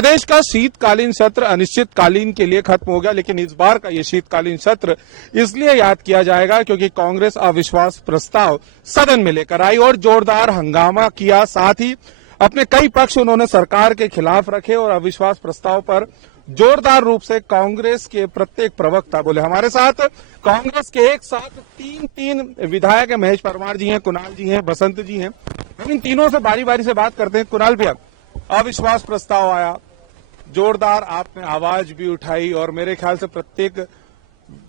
प्रदेश का शीतकालीन सत्र अनिश्चितकालीन के लिए खत्म हो गया, लेकिन इस बार का ये शीतकालीन सत्र इसलिए याद किया जाएगा क्योंकि कांग्रेस अविश्वास प्रस्ताव सदन में लेकर आई और जोरदार हंगामा किया। साथ ही अपने कई पक्ष उन्होंने सरकार के खिलाफ रखे और अविश्वास प्रस्ताव पर जोरदार रूप से कांग्रेस के प्रत्येक प्रवक्ता बोले। हमारे साथ कांग्रेस के एक साथ तीन विधायक है, महेश परमार जी हैं, कुणाल जी हैं, बसंत जी हैं। हम इन तीनों से बारी बारी से बात करते हैं। कुणाल भैया, अविश्वास प्रस्ताव आया, जोरदार आपने आवाज भी उठाई और मेरे ख्याल से प्रत्येक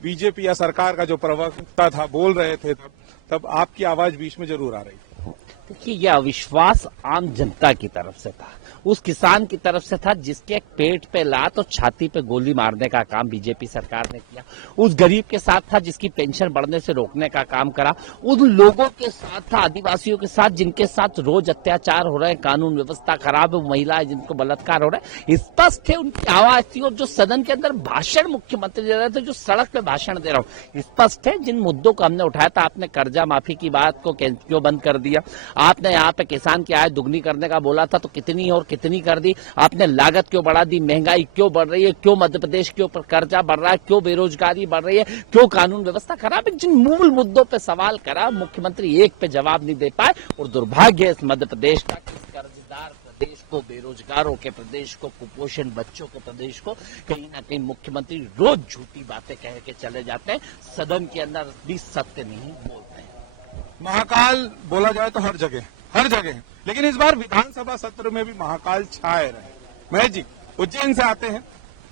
बीजेपी या सरकार का जो प्रवक्ता था बोल रहे थे तब आपकी आवाज बीच में जरूर आ रही थी। देखिए, यह अविश्वास आम जनता की तरफ से था, उस किसान की तरफ से था जिसके पेट पे लात और छाती पे गोली मारने का काम बीजेपी सरकार ने किया, उस गरीब के साथ था जिसकी पेंशन बढ़ने से रोकने का काम करा, उन लोगों के साथ था, आदिवासियों के साथ जिनके साथ रोज अत्याचार हो रहे हैं, कानून व्यवस्था खराब है, महिलाएं जिनको बलात्कार हो रहा है, स्पष्ट है उनकी आवाज थी। और जो सदन के अंदर भाषण मुख्यमंत्री दे रहे थे, जो सड़क पे भाषण दे रहा हूँ, स्पष्ट है जिन मुद्दों को हमने उठाया था। आपने कर्जा माफी की बात को क्यों बंद कर दिया, आपने यहाँ पे किसान की आय दुगनी करने का बोला था तो कितनी कर दी, आपने लागत क्यों बढ़ा दी, महंगाई क्यों बढ़ रही है, क्यों मध्य प्रदेश के ऊपर कर्जा बढ़ रहा है, क्यों बेरोजगारी बढ़ रही है, क्यों कानून व्यवस्था खराब है, जिन मूल मुद्दों पे सवाल करा मुख्यमंत्री एक पे जवाब नहीं दे पाए। और दुर्भाग्य है इस मध्य प्रदेश का, कर्जदार प्रदेश को, बेरोजगारों के प्रदेश को, कुपोषण बच्चों के प्रदेश को कहीं ना कहीं मुख्यमंत्री रोज झूठी बातें कह के चले जाते हैं, सदन के अंदर भी सत्य नहीं बोलते हैं। महाकाल बोला जाए तो हर जगह है, लेकिन इस बार विधानसभा सत्र में भी महाकाल छाए रहे। महेश जी, उज्जैन से आते हैं,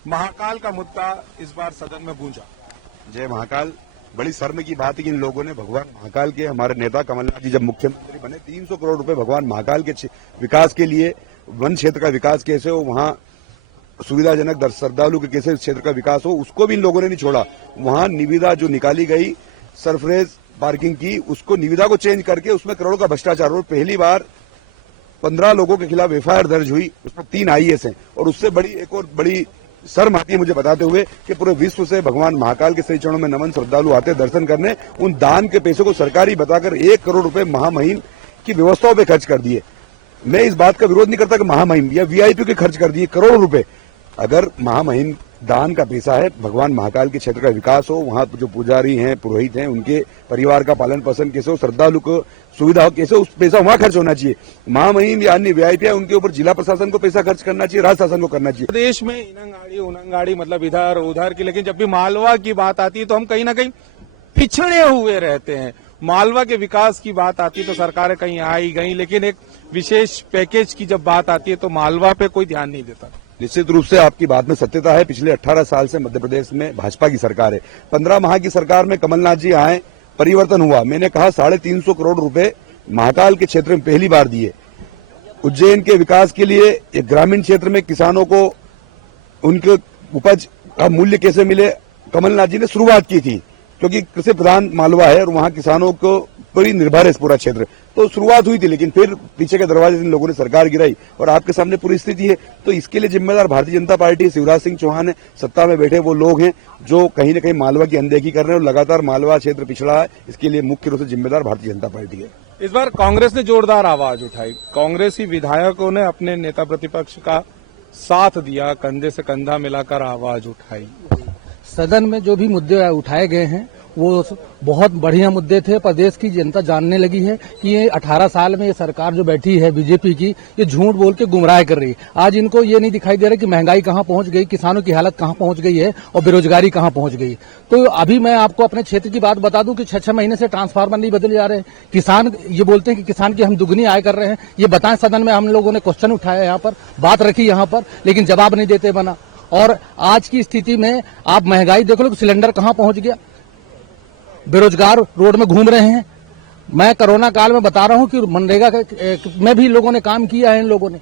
महाकाल का मुद्दा इस बार सदन में गूंजा। जय महाकाल। बड़ी शर्म की बात है कि इन लोगों ने भगवान महाकाल के, हमारे नेता कमलनाथ जी जब मुख्यमंत्री बने 300 करोड़ रुपए भगवान महाकाल के विकास के लिए, वन क्षेत्र का विकास कैसे हो, वहां सुविधाजनक श्रद्धालु के कैसे क्षेत्र का विकास हो, उसको भी इन लोगों ने नहीं छोड़ा। वहां निविदा जो निकाली गई सरफरेज पार्किंग की, उसको निविदा को चेंज करके उसमें करोड़ों का भ्रष्टाचार, और पहली बार 15 लोगों के खिलाफ एफआईआर दर्ज हुई, उसमें 3 आईएएस हैं। और उससे बड़ी एक और बड़ी शर्म आती है मुझे बताते हुए कि पूरे विश्व से भगवान महाकाल के सही चरणों में नमन श्रद्धालु आते दर्शन करने, उन दान के पैसे को सरकारी बताकर 1 करोड़ रुपए महामहिम की व्यवस्थाओं पे खर्च कर दिए। मैं इस बात का विरोध नहीं करता कि महामहिम या वीआईपी के खर्च कर दिए करोड़ों रुपए। अगर महामहिम दान का पैसा है, भगवान महाकाल के क्षेत्र का विकास हो, वहां जो पुजारी हैं, पुरोहित हैं, उनके परिवार का पालन पोषण कैसे हो, श्रद्धालु को सुविधा हो कैसे, उस पैसा वहां खर्च होना चाहिए। महामहिम या अन्य वीआईपी उनके ऊपर जिला प्रशासन को पैसा खर्च करना चाहिए, राज्य शासन को करना चाहिए। प्रदेश में इनंगाड़ी उनंगाड़ी मतलब इधर उधर की, लेकिन जब भी मालवा की बात आती है तो हम कहीं ना कहीं पिछड़े हुए रहते हैं। मालवा के विकास की बात आती है तो सरकारें कहीं आई गई, लेकिन एक विशेष पैकेज की जब बात आती है तो मालवा पे कोई ध्यान नहीं देता। निश्चित रूप से आपकी बात में सत्यता है। पिछले 18 साल से मध्य प्रदेश में भाजपा की सरकार है। 15 माह की सरकार में कमलनाथ जी आए, परिवर्तन हुआ। मैंने कहा 350 करोड़ रुपए महाकाल के क्षेत्र में पहली बार दिए। उज्जैन के विकास के लिए एक ग्रामीण क्षेत्र में किसानों को उनके उपज का मूल्य कैसे मिले, कमलनाथ जी ने शुरुआत की थी, क्योंकि कृषि प्रधान मालवा है और वहां किसानों को पूरी निर्भर है पूरा क्षेत्र, तो शुरुआत हुई थी। लेकिन फिर पीछे के दरवाजे से इन लोगों ने सरकार गिराई और आपके सामने पूरी स्थिति है। तो इसके लिए जिम्मेदार भारतीय जनता पार्टी, शिवराज सिंह चौहान है, सत्ता में बैठे वो लोग हैं जो कहीं न कहीं मालवा की अनदेखी कर रहे हैं और लगातार मालवा क्षेत्र पिछड़ा है। इसके लिए मुख्य रूप से जिम्मेदार भारतीय जनता पार्टी है। इस बार कांग्रेस ने जोरदार आवाज उठाई, कांग्रेसी विधायकों ने अपने नेता प्रतिपक्ष का साथ दिया, कंधे से कंधा मिलाकर आवाज उठाई। सदन में जो भी मुद्दे उठाए गए हैं वो बहुत बढ़िया मुद्दे थे। प्रदेश की जनता जानने लगी है कि ये 18 साल में ये सरकार जो बैठी है बीजेपी की, ये झूठ बोल के गुमराह कर रही है। आज इनको ये नहीं दिखाई दे रहा कि महंगाई कहाँ पहुंच गई, किसानों की हालत कहाँ पहुंच गई है और बेरोजगारी कहाँ पहुंच गई। तो अभी मैं आपको अपने क्षेत्र की बात बता दूं कि 6-6 महीने से ट्रांसफार्मर नहीं बदले जा रहे। किसान ये बोलते हैं कि किसान की हम दुगनी आय कर रहे हैं। ये बताएं, सदन में हम लोगों ने क्वेश्चन उठाया, यहाँ पर बात रखी यहाँ पर, लेकिन जवाब नहीं देते बना। और आज की स्थिति में आप महंगाई देख लो, सिलेंडर कहाँ पहुंच गया, बेरोजगार रोड में घूम रहे हैं। मैं कोरोना काल में बता रहा हूं कि मनरेगा में भी लोगों ने काम किया है। इन लोगों ने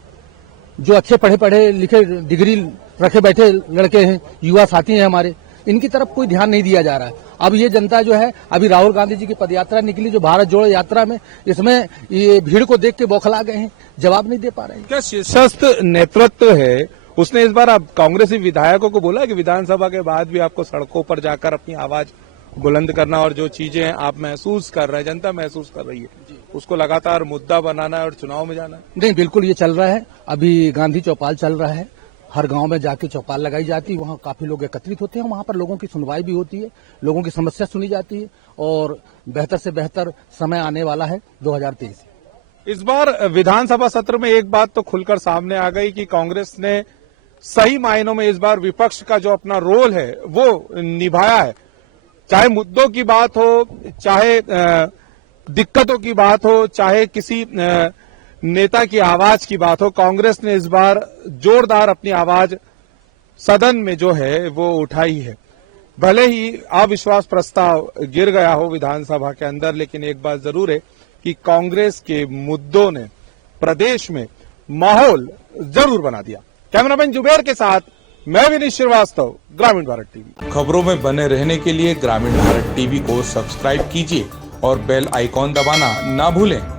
जो अच्छे पढ़े लिखे डिग्री रखे बैठे लड़के हैं, युवा साथी हैं हमारे, इनकी तरफ कोई ध्यान नहीं दिया जा रहा है। अब ये जनता जो है, अभी राहुल गांधी जी की पदयात्रा निकली जो भारत जोड़ो यात्रा में, इसमें ये भीड़ को देख के बौखला गए हैं, जवाब नहीं दे पा रहे हैं। क्या शीर्षस्थ नेतृत्व है, उसने इस बार आप कांग्रेसी विधायकों को बोला कि विधानसभा के बाद भी आपको सड़कों पर जाकर अपनी आवाज बुलंद करना और जो चीजें आप महसूस कर रहे हैं, जनता महसूस कर रही है, उसको लगातार मुद्दा बनाना है और चुनाव में जाना है? नहीं, बिल्कुल ये चल रहा है। अभी गांधी चौपाल चल रहा है, हर गांव में जाके चौपाल लगाई जाती है, वहाँ काफी लोग एकत्रित होते हैं, वहाँ पर लोगों की सुनवाई भी होती है, लोगों की समस्या सुनी जाती है और बेहतर से बेहतर समय आने वाला है 2023। इस बार विधानसभा सत्र में एक बात तो खुलकर सामने आ गई कि कांग्रेस ने सही मायनों में इस बार विपक्ष का जो अपना रोल है वो निभाया है। चाहे मुद्दों की बात हो, चाहे दिक्कतों की बात हो, चाहे किसी नेता की आवाज की बात हो, कांग्रेस ने इस बार जोरदार अपनी आवाज सदन में जो है वो उठाई है। भले ही अविश्वास प्रस्ताव गिर गया हो विधानसभा के अंदर, लेकिन एक बात जरूर है कि कांग्रेस के मुद्दों ने प्रदेश में माहौल जरूर बना दिया। कैमरामैन जुबेर के साथ मैं विनीत श्रीवास्तव, ग्रामीण भारत टीवी। खबरों में बने रहने के लिए ग्रामीण भारत टीवी को सब्सक्राइब कीजिए और बेल आइकॉन दबाना ना भूलें।